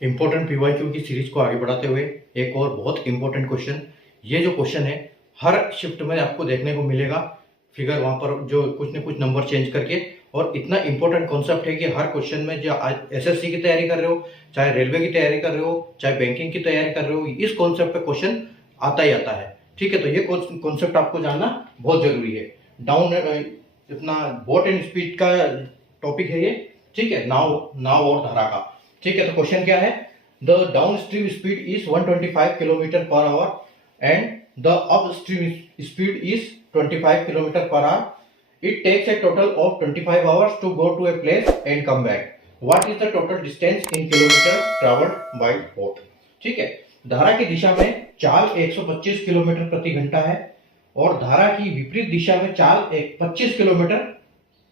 Important PYQ की series को आगे बढ़ाते हुए एक और बहुत इंपॉर्टेंट क्वेश्चन, ये जो क्वेश्चन है हर शिफ्ट में आपको देखने को मिलेगा। फिगर वहां पर जो कुछ न कुछ नंबर चेंज करके, और इतना इंपॉर्टेंट कॉन्सेप्ट है कि हर क्वेश्चन में जो आज एसएससी की तैयारी कर रहे हो, चाहे रेलवे की तैयारी कर रहे हो, चाहे बैंकिंग की तैयारी कर रहे हो, इस कॉन्सेप्ट पे क्वेश्चन आता ही आता है। ठीक है, तो ये कॉन्सेप्ट आपको जानना बहुत जरूरी है। डाउन इतना बोट एंड स्पीड का टॉपिक है ये। ठीक है, नाव और धारा का। ठीक है, तो क्वेश्चन क्या है? The down stream speed is 125 kilometre per hour and the up stream speed is 25 kilometre per hour. It takes a total of 25 hours to go to a place and come back. What is the total distance in kilometer traveled by boat? ठीक है, धारा की दिशा में चाल 125 kilometre प्रति घंटा है और धारा की विपरीत दिशा में चाल 25 किलोमीटर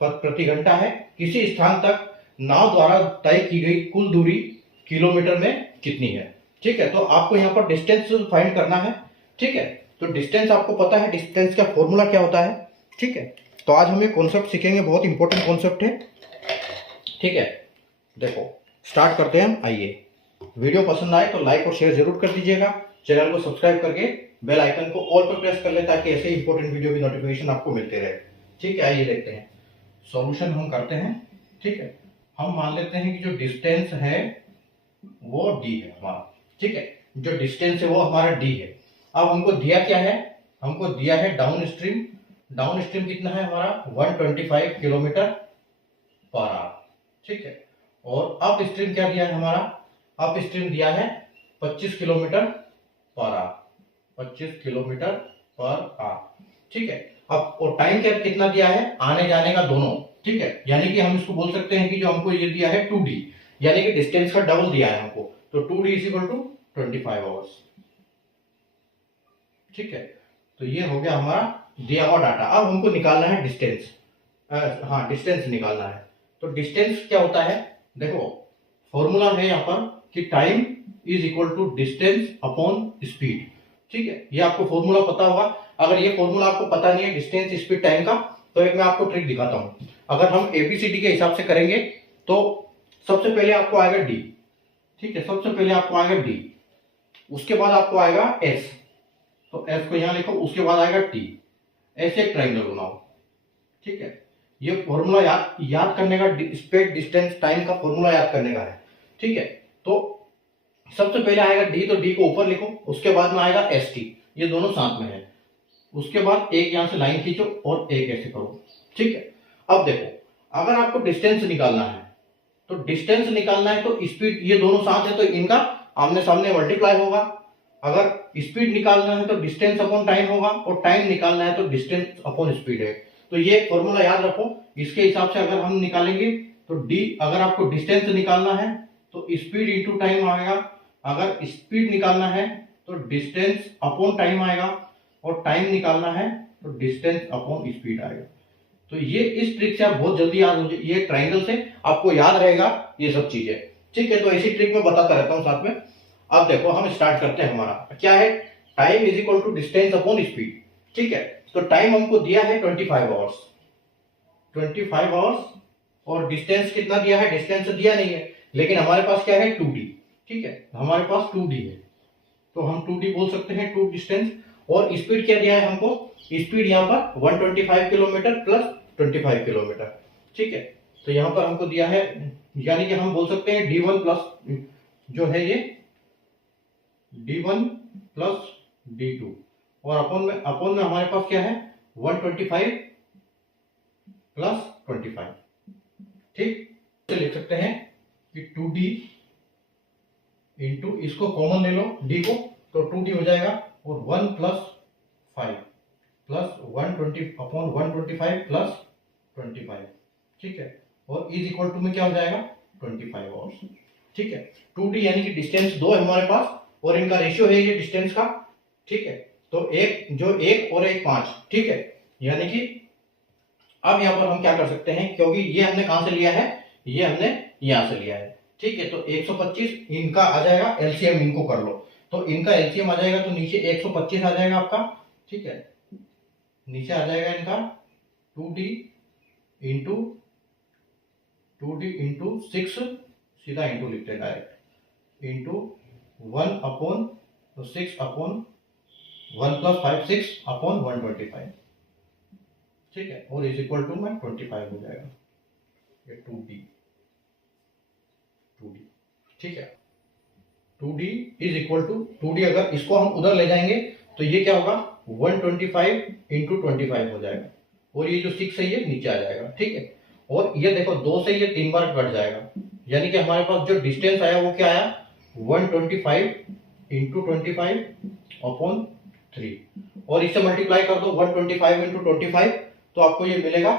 प्रति घंटा है। किसी स्थान तक नाव द्वारा तय की गई कुल दूरी किलोमीटर में कितनी है? ठीक है, तो आपको यहाँ पर डिस्टेंस फाइंड करना है। ठीक है, तो डिस्टेंस आपको पता है, डिस्टेंस का फॉर्मूला क्या होता है। ठीक है, तो आज हम एक कॉन्सेप्ट सीखेंगे, बहुत इंपॉर्टेंट कॉन्सेप्ट है। ठीक है, देखो स्टार्ट करते हैं हम। आइए, वीडियो पसंद आए तो लाइक और शेयर जरूर कर दीजिएगा। चैनल को सब्सक्राइब करके बेल आइकन को ऑल पर प्रेस कर ले ताकि ऐसे इंपॉर्टेंट वीडियो की नोटिफिकेशन आपको मिलते रहे। ठीक है, आइए देखते हैं, सॉल्यूशन हम करते हैं। ठीक है, हम मान लेते हैं कि जो डिस्टेंस है वो डी है हमारा। ठीक है, जो डिस्टेंस है वो हमारा डी है। अब हमको दिया क्या है? हमको दिया है डाउन स्ट्रीम। डाउन स्ट्रीम कितना है हमारा? 125 किलोमीटर पर आवर। ठीक है, और अप स्ट्रीम क्या दिया है हमारा? अप स्ट्रीम दिया है 25 kilometre per hour. 25 kilometre per hour. ठीक है, अब और टाइम क्या कितना दिया है? आने जाने का दोनों। ठीक है, यानी कि हम इसको बोल सकते हैं कि जो हमको ये दिया है 2d, यानी कि डिस्टेंस का डबल दिया है हमको, तो 2d is equal to 25 hours. ठीक है, तो ये हो गया हमारा दिया हुआ डाटा। अब हमको निकालना है डिस्टेंस। हाँ, डिस्टेंस निकालना है। तो डिस्टेंस क्या होता है? देखो फॉर्मूला है यहाँ पर कि time is equal to distance upon speed. ठीक है, ये आपको फॉर्मूला पता होगा। अगर ये फॉर्मूला आपको पता नहीं है डिस्टेंस स्पीड टाइम का, तो एक मैं आपको ट्रिक दिखाता हूं। अगर हम एबीसीडी के हिसाब से करेंगे तो सबसे पहले आपको आएगा डी। ठीक है, सबसे पहले आपको आएगा डी, उसके बाद आपको आएगा एस, तो एस को यहां लिखो, उसके बाद आएगा टी। ऐसे एक ट्राइंगल बनाओ। ठीक है, ये फॉर्मूला याद करने का, स्पीड डिस्टेंस टाइम का फॉर्मूला याद करने का है। ठीक है, तो सबसे पहले आएगा डी, तो डी को ऊपर लिखो, उसके बाद में आएगा एस टी, ये दोनों साथ में है। उसके बाद एक यहां से लाइन खींचो और एक ऐसे करो। ठीक है, अब देखो अगर आपको डिस्टेंस निकालना है, तो डिस्टेंस निकालना है तो स्पीड, ये दोनों साथ है तो इनका आमने सामने मल्टीप्लाई होगा। अगर स्पीड निकालना है तो डिस्टेंस अपॉन टाइम होगा, और टाइम निकालना है तो डिस्टेंस अपॉन स्पीड है। तो ये फॉर्मूला याद रखो, इसके हिसाब से अगर हम निकालेंगे तो डी, अगर आपको डिस्टेंस निकालना है तो स्पीड इंटू टाइम आएगा, अगर स्पीड निकालना है तो डिस्टेंस अपॉन टाइम आएगा, और टाइम निकालना है तो डिस्टेंस अपॉन स्पीड आएगा। तो ये इस ट्रिक से आप बहुत जल्दी याद हो, ये ट्राइंगल से आपको याद रहेगा ये सब चीजें। ठीक है, तो ऐसी ट्रिक में बताता रहता हूं साथ में। अब देखो हम स्टार्ट करते हैं। हमारा क्या है? Time is equal to distance upon speed. ठीक है, तो टाइम हमको दिया है 25 आवर्स। 25 आवर्स, और डिस्टेंस कितना दिया है? डिस्टेंस दिया नहीं है, लेकिन हमारे पास क्या है? 2d। ठीक है, हमारे पास 2d है, तो हम 2d बोल सकते हैं, 2 डिस्टेंस। और स्पीड क्या दिया है हमको? स्पीड यहाँ पर 125 किलोमीटर प्लस 25 किलोमीटर। ठीक है, तो यहाँ पर हमको दिया है, यानी कि हम बोल सकते हैं d1 प्लस जो है ये d1 प्लस d2, और अपॉन में हमारे पास क्या है? 125 प्लस 25। ठीक, तो लिख सकते हैं कि 2d इंटू, इसको कॉमन ले लो d को, तो 2d हो जाएगा, और 1 प्लस 5 प्लस 120 अपॉन 125 प्लस 25। ठीक है, और इज इक्वल टू में क्या हो जाएगा? 25 आवर्स। ठीक है, 2d यानी कि डिस्टेंस 2 है हमारे पास, और इनका रेशियो है ये डिस्टेंस का। ठीक है, तो एक और एक 5। ठीक है, यानी कि अब यहां पर हम क्या कर सकते हैं, क्योंकि ये हमने कहां से लिया है? ये हमने यहां से लिया है। ठीक है, तो 125 इनका आ जाएगा, एलसीएम इनको कर लो, तो इनका एलसीएम आ जाएगा, तो नीचे 125 आ जाएगा आपका। ठीक है, नीचे आ जाएगा इनका 2d इंटू 6, सीधा इंटू लिखते हैं डायरेक्ट, इंटू 1/6/1 + 5 6/125, ठीक है, और इज इक्वल टू में 25 हो जाएगा, ये 2D, ठीक है। 2D is equal to 2D, अगर इसको हम उधर ले जाएंगे तो ये क्या होगा 125 इंटू 25 हो जाएगा, और ये जो 6 है ये नीचे आ जाएगा, ठीक है। और ये देखो 2 से ये 3 बार कट जाएगा, यानी कि हमारे पास जो डिस्टेंस आया वो क्या आया 125 इंटू 25/3, और इससे मल्टीप्लाई कर दो 125 इंटू 25, तो आपको ये मिलेगा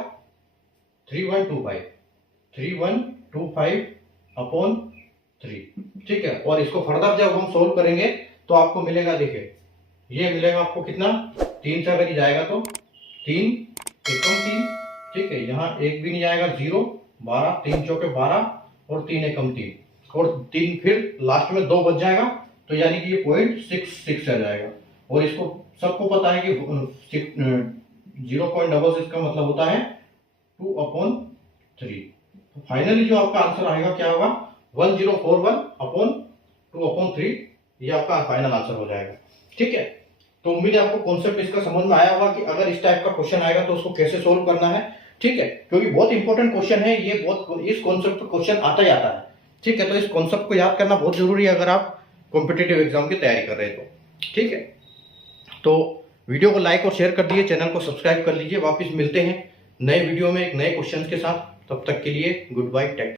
3125/3, ठीक है। और इसको फर्दर जब हम सोल्व करेंगे तो आपको मिलेगा, देखिए ये मिलेगा आपको कितना, 3 से अगर ये जाएगा तो 3 एकम 3, ठीक है, यहाँ एक भी नहीं जाएगा 0, 12, 3 चौके 12 और 3 एकम 3, और 3 फिर लास्ट में 2 बच जाएगा, तो यानी कि ये 0.66 आ जाएगा। और इसको सबको पता है कि 0.66 का मतलब होता है 2/3। तो फाइनली जो आपका आंसर आएगा क्या होगा 1041/2/3, ये आपका फाइनल आंसर हो जाएगा, ठीक है। तो उम्मीद है आपको कॉन्सेप्ट इसका समझ में आया होगा कि अगर इस टाइप का क्वेश्चन आएगा तो उसको कैसे सोल्व करना है, ठीक है, क्योंकि बहुत इंपॉर्टेंट क्वेश्चन है ये, बहुत इस कॉन्सेप्ट पे क्वेश्चन आता ही आता है, ठीक है। तो इस कॉन्सेप्ट को याद करना बहुत जरूरी है अगर आप कॉम्पिटिटिव एग्जाम की तैयारी कर रहे हैं तो, ठीक है। तो वीडियो को लाइक और शेयर कर दीजिए, चैनल को सब्सक्राइब कर लीजिए। वापस मिलते हैं नए वीडियो में एक नए क्वेश्चन के साथ, तब तक के लिए गुड बाय, टेक।